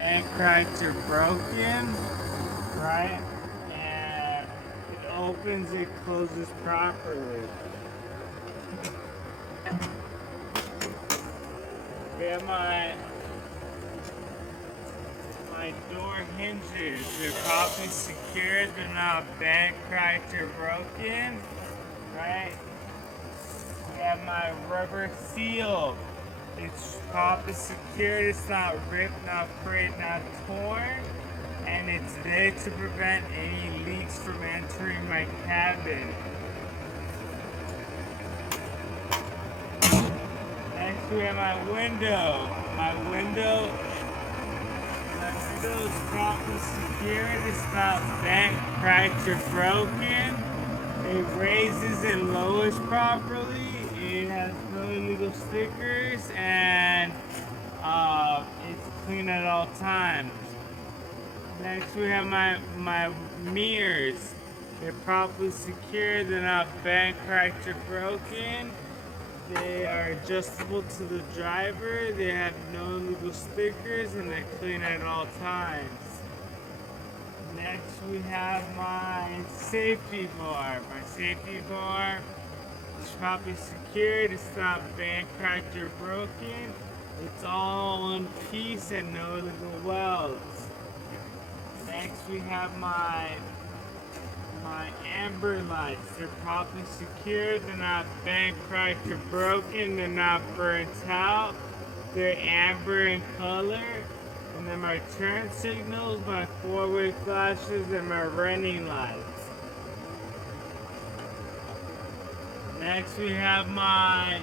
and cracks are broken, right? And it opens, it closes properly. We have my door hinges. They're properly secured, they're not bent, cracked, or broken, right? We have my rubber seal. It's properly secured, it's not ripped, not frayed, not torn, and it's there to prevent any leaks from entering my cabin. Next we have my window. My window is properly secured, it's not bent, cracked, or broken. It raises and lowers properly. It has no illegal stickers, and it's clean at all times. Next we have my mirrors. They're properly secured, they're not bent, cracked, or broken. They are adjustable to the driver, they have no illegal stickers, and they're clean at all times. Next we have my safety bar. My safety bar is properly secured, it's not bent, cracked, or broken. It's all one piece and no illegal welds. Next we have my amber lights. They're properly secured, they're not bent, cracked, or broken, they're not burnt out. They're amber in color. And then my turn signals, my four-way flashes, and my running lights. Next we have my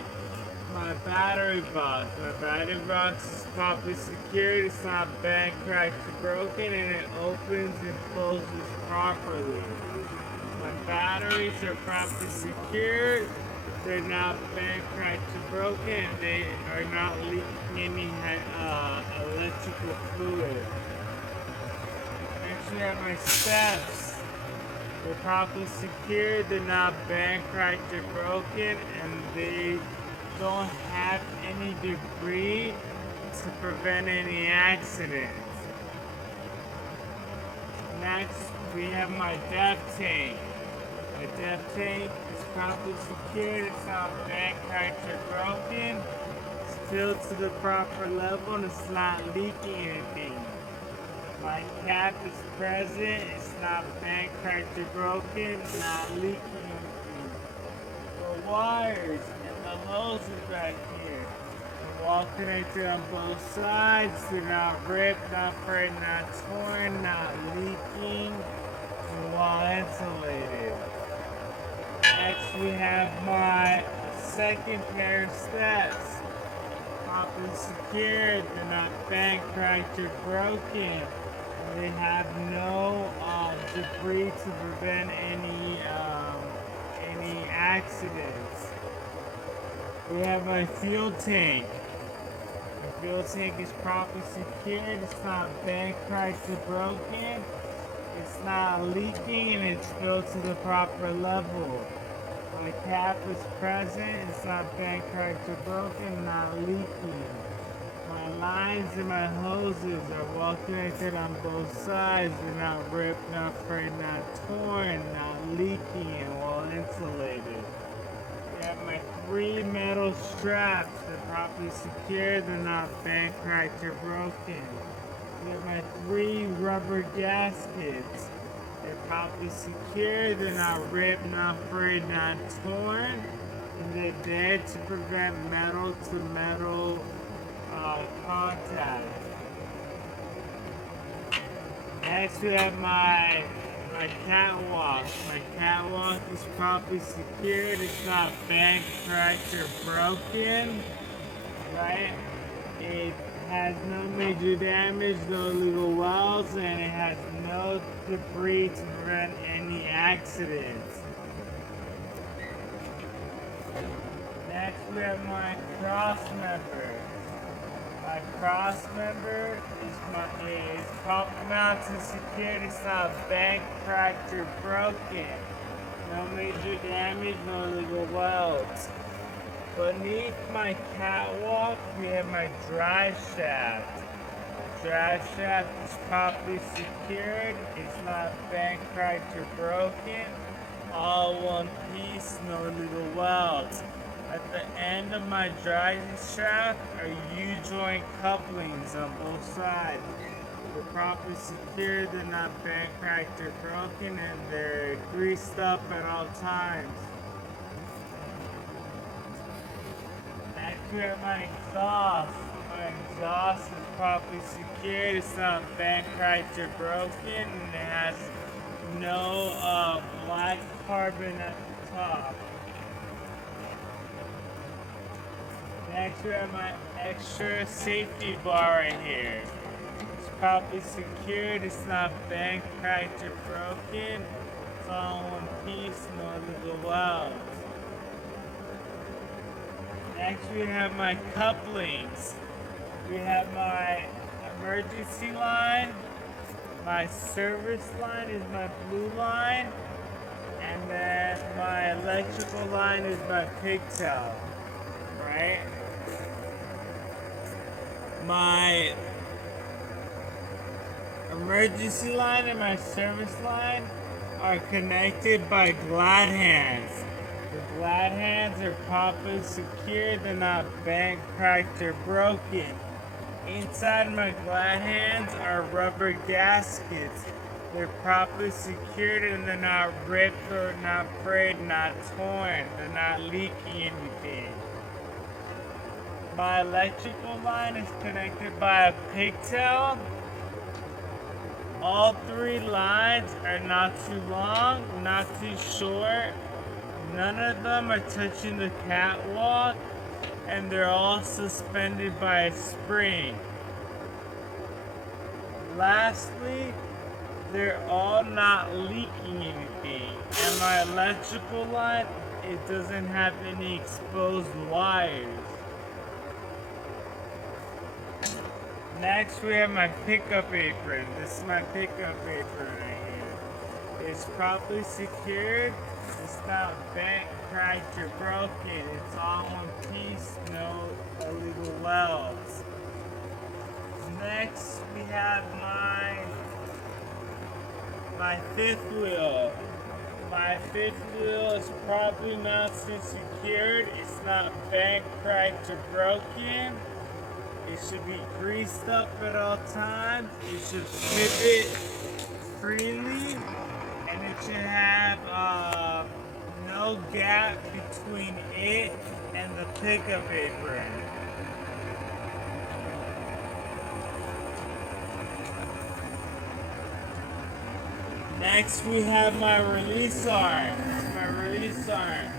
battery box. My battery box is properly secured, it's not bent, cracked, or broken, and it opens and closes properly. My batteries are properly secured, they're not bent, cracked, or broken, and they are not leaking any electrical fluid. Next we have my steps. They're properly secured, they're not bent, cracked, or broken, and they don't have any debris to prevent any accidents. Next, we have my depth tank. My depth tank is properly secured, it's not bent, cracked, or broken. It's filled to the proper level and it's not leaking anything. My cap is present, it's not bent, cracked, or broken, it's not leaking anything. The wires and the hoses back here are all connected on both sides. They're not ripped, not frayed, not torn, not leaking, and well insulated. Next we have my second pair of steps. Properly secured, they're not bent, cracked, or broken. They have no debris to prevent any accidents. We have my fuel tank. My fuel tank is properly secured, it's not bent, cracked, or broken. It's not leaking and it's filled to the proper level. My cap is present, it's not bent, cracked, or broken, not leaking. My lines and my hoses are well connected on both sides. They're not ripped, not frayed, not torn, not leaking, and well insulated. We have my three metal straps. They're properly secured, they're not bent, cracked, or broken. We have my three rubber gaskets. They're properly secured, they're not ripped, not frayed, not torn, and they're there to prevent metal to metal contact. Next we have my catwalk. My catwalk is properly secured, it's not bent, cracked, or broken, right? It has no major damage, no illegal welds, and it has no debris to prevent any accidents. Next we have my cross member. My cross member is properly mounted and secured, it's not bent, cracked, or broken. No major damage, no illegal welds. Beneath my catwalk, we have my drive shaft. drive shaft is properly secured. It's not bent, cracked, or broken. All one piece, no illegal welds. At the end of my driving shaft are U-joint couplings on both sides. They're properly secured, they're not bent, cracked, or broken, and they're greased up at all times. Next we have my exhaust. My exhaust is properly secured, it's not bent, cracked, or broken, and it has no black carbon at the top. Next we have my extra safety bar right here. It's properly secured, it's not bent, cracked, or broken. It's all in one piece, no illegal welds. Next we have my couplings. We have my emergency line. My service line is my blue line. And then my electrical line is my pigtail. Right? My emergency line and my service line are connected by glad hands. The glad hands are properly secured, they're not bent, cracked, or broken. Inside my glad hands are rubber gaskets. They're properly secured and they're not ripped or not frayed, not torn. They're not leaking anything. My electrical line is connected by a pigtail. All three lines are not too long, not too short. None of them are touching the catwalk, and they're all suspended by a spring. Lastly, they're all not leaking anything. And my electrical line, it doesn't have any exposed wires. Next we have my pickup apron. This is my pickup apron right here. It's properly secured. It's not bent, cracked, or broken. It's all one piece, no illegal welds. Next we have my fifth wheel. My fifth wheel is properly mounted and secured. It's not bent, cracked, or broken. It should be greased up at all times. It should pivot freely, and it should have no gap between it and the pickup apron. Next we have my release arm. My release arm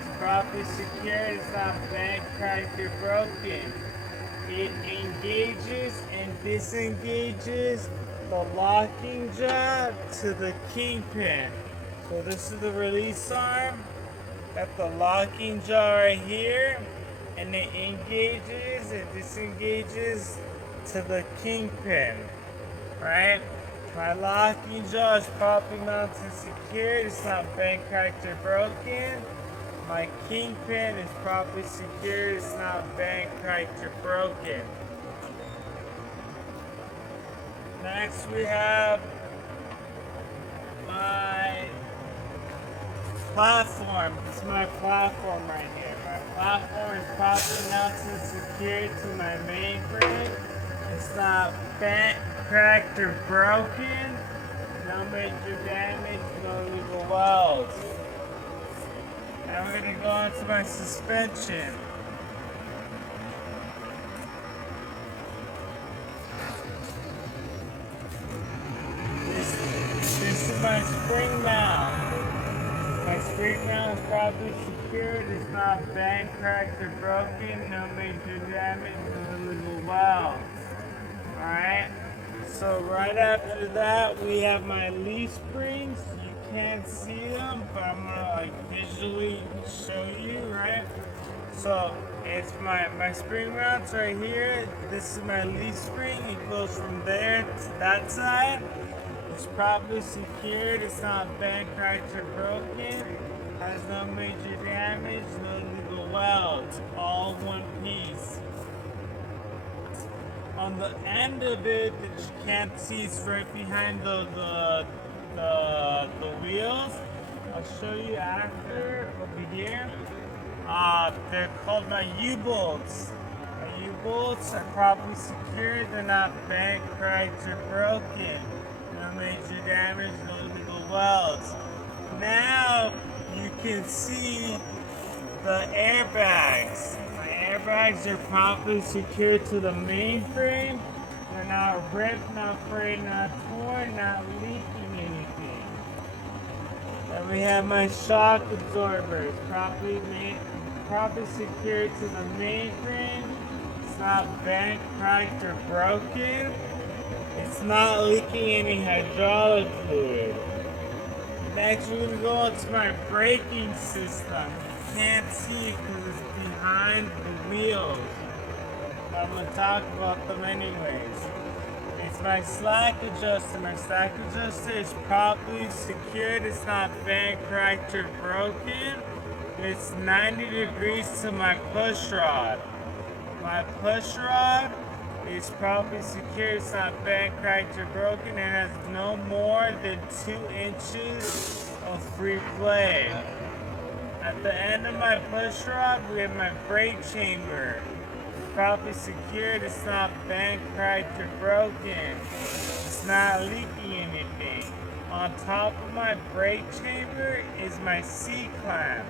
is properly secured. It's not bent, cracked, or broken. It engages and disengages the locking jaw to the kingpin. So this is the release arm. Got the locking jaw right here, and it engages and disengages to the kingpin. Right? My locking jaw is properly mounted and secured. It's not bent, cracked, or broken. My kingpin is properly secured. It's not bent, cracked, or broken. Next we have my platform. This is my platform right here. My platform is properly mounted and secured to my mainframe. It's not bent, cracked, or broken. No major damage, no illegal welds. Now we're going to go on to my suspension. This is my spring mount. My spring mount is properly secured. It's not bent, cracked, or broken. No major damage, no illegal welds. Alright? So right after that, we have my leaf springs. You can't see them, but I'm gonna visually show you, right? So it's my spring mounts right here. This is my leaf spring. It goes from there to that side. It's properly secured. It's not bent, cracked, or broken. Has no major damage, no illegal welds. All one piece. on the end of it that you can't see, it's right behind the wheels. I'll show you after over here. They're called my U-bolts. My U-bolts are properly secured. They're not bent, cracked, or broken. No major damage, no illegal welds. Now you can see the airbags. My airbags are properly secured to the mainframe. They're not ripped, not frayed, not torn, not leaking anything. Then we have my shock absorbers, properly secured to the mainframe. It's not bent, cracked, or broken. It's not leaking any hydraulic fluid. Next, we're going to go into my braking system. You can't see it because it's behind the wheels. I'm going to talk about them anyways. It's my slack adjuster. My slack adjuster is properly secured. It's not bent, cracked, or broken. It's 90 degrees to my push rod. My push rod is properly secured. It's not bent, cracked, or broken. It has no more than 2 inches of free play. At the end of my push rod, we have my brake chamber. It's properly secured. It's not bent, cracked, or broken. It's not leaking anything. On top of my brake chamber is my C-clamp.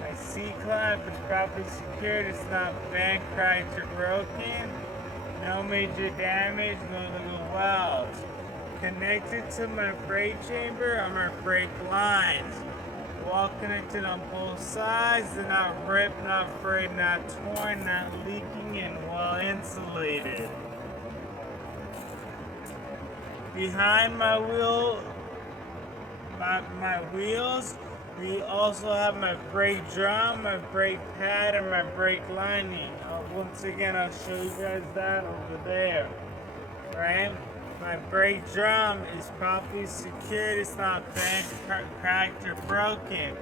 My C-clamp is properly secured. It's not bent, cracked, or broken. No major damage, no little welds. Connected to my brake chamber are my brake lines. All connected on both sides. They're not ripped, not frayed, not torn, not leaking, and well insulated. Behind my wheels, we also have my brake drum, my brake pad, and my brake lining. Once again, I'll show you guys that over there. Right? My brake drum is properly secured. It's not bent, cracked, or broken.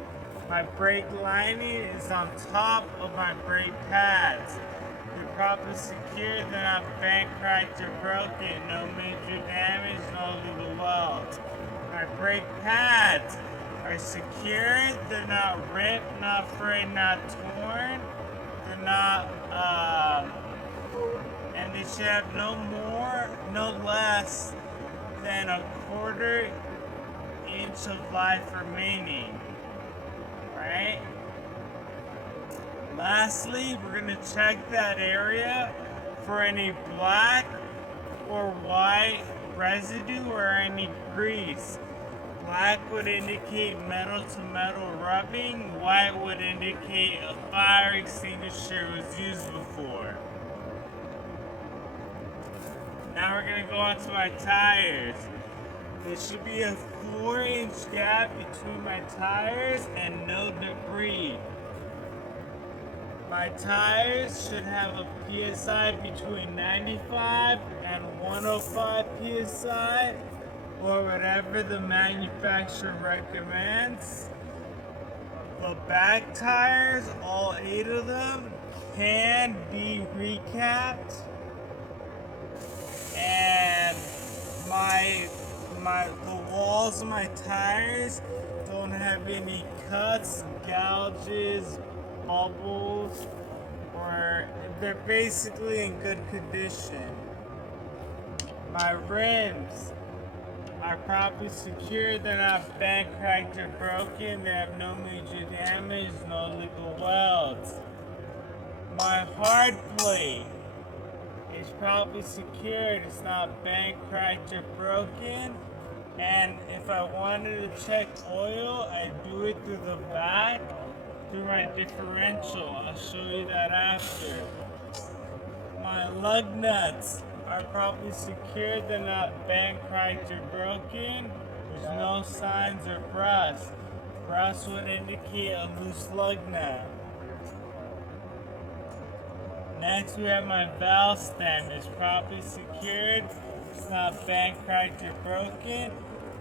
My brake lining is on top of my brake pads. They're properly secured. They're not bent, cracked, or broken. No major damage, no illegal welds. My brake pads are secured. They're not ripped, not frayed, not torn. They're not, and they should have no less than a 1/4 inch of life remaining. Right? Lastly, we're going to check that area for any black or white residue or any grease. Black would indicate metal to metal rubbing. White would indicate a fire extinguisher was used before. Now we're going to go on to my tires. There should be a 4-inch gap between my tires and no debris. My tires should have a PSI between 95 and 105 PSI, or whatever the manufacturer recommends. The back tires, all 8 of them, can be recapped. And the walls of my tires don't have any cuts, gouges, bubbles, or they're basically in good condition. My rims are properly secured. They're not bent, cracked, or broken. They have no major damage, no illegal welds. My hard plate is properly secured. It's not bent, cracked, or broken. And if I wanted to check oil, I do it through the back, through my differential. I'll show you that after. My lug nuts are properly secured. They're not bent, cracked, or broken. There's no signs of rust. Rust would indicate a loose lug nut. Next, we have my valve stem. It's properly secured. It's not bent, cracked, or broken.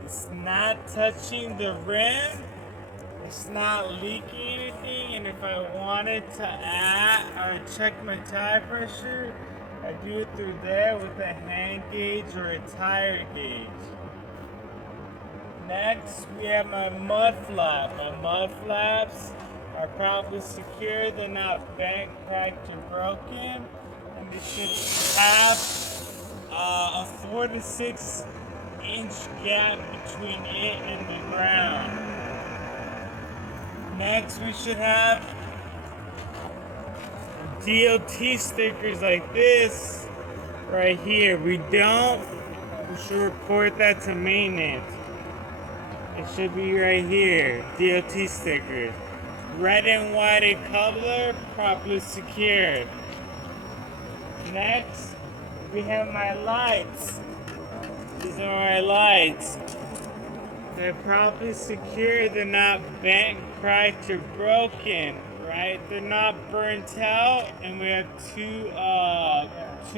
It's not touching the rim. It's not leaking anything. And if I wanted to add or check my tire pressure, I do it through there with a hand gauge or a tire gauge. Next, we have my mud flap. My mud flaps are properly secure. They're not bent, cracked, or broken. And they should have a 4 to 6 inch gap between it and the ground. Next, we should have DOT stickers like this right here. We should report that to maintenance. It should be right here, DOT stickers. Red and white in color, properly secured. Next, we have my lights. These are my lights. They're properly secured, they're not bent, cracked, or broken, right? They're not burnt out, and we have two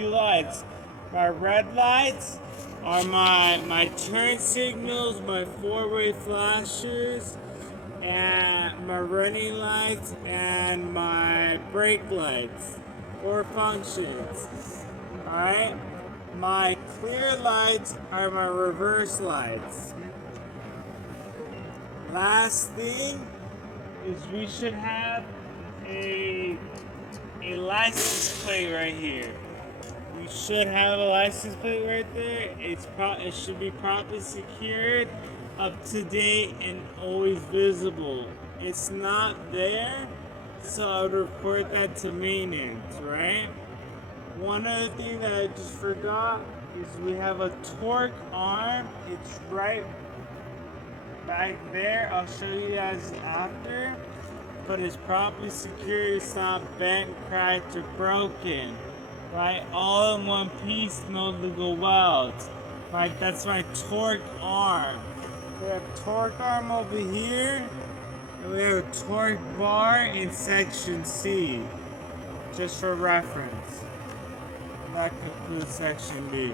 lights. My red lights are my turn signals, my four-way flashers, and my running lights, and my brake lights, or functions. Alright? My clear lights are my reverse lights. Last thing is we should have a license plate right here. We should have a license plate right there. It should be properly secured, up to date, and always visible. It's not there, so I would report that to maintenance, right? One other thing that I just forgot is we have a torque arm. It's right back there. I'll show you guys after, but it's properly secure. It's not bent, cracked, or broken. Right, all in one piece, no legal welds. Right, that's my torque arm. We have torque arm over here, and we have a torque bar in section C, just for reference. That concludes section B.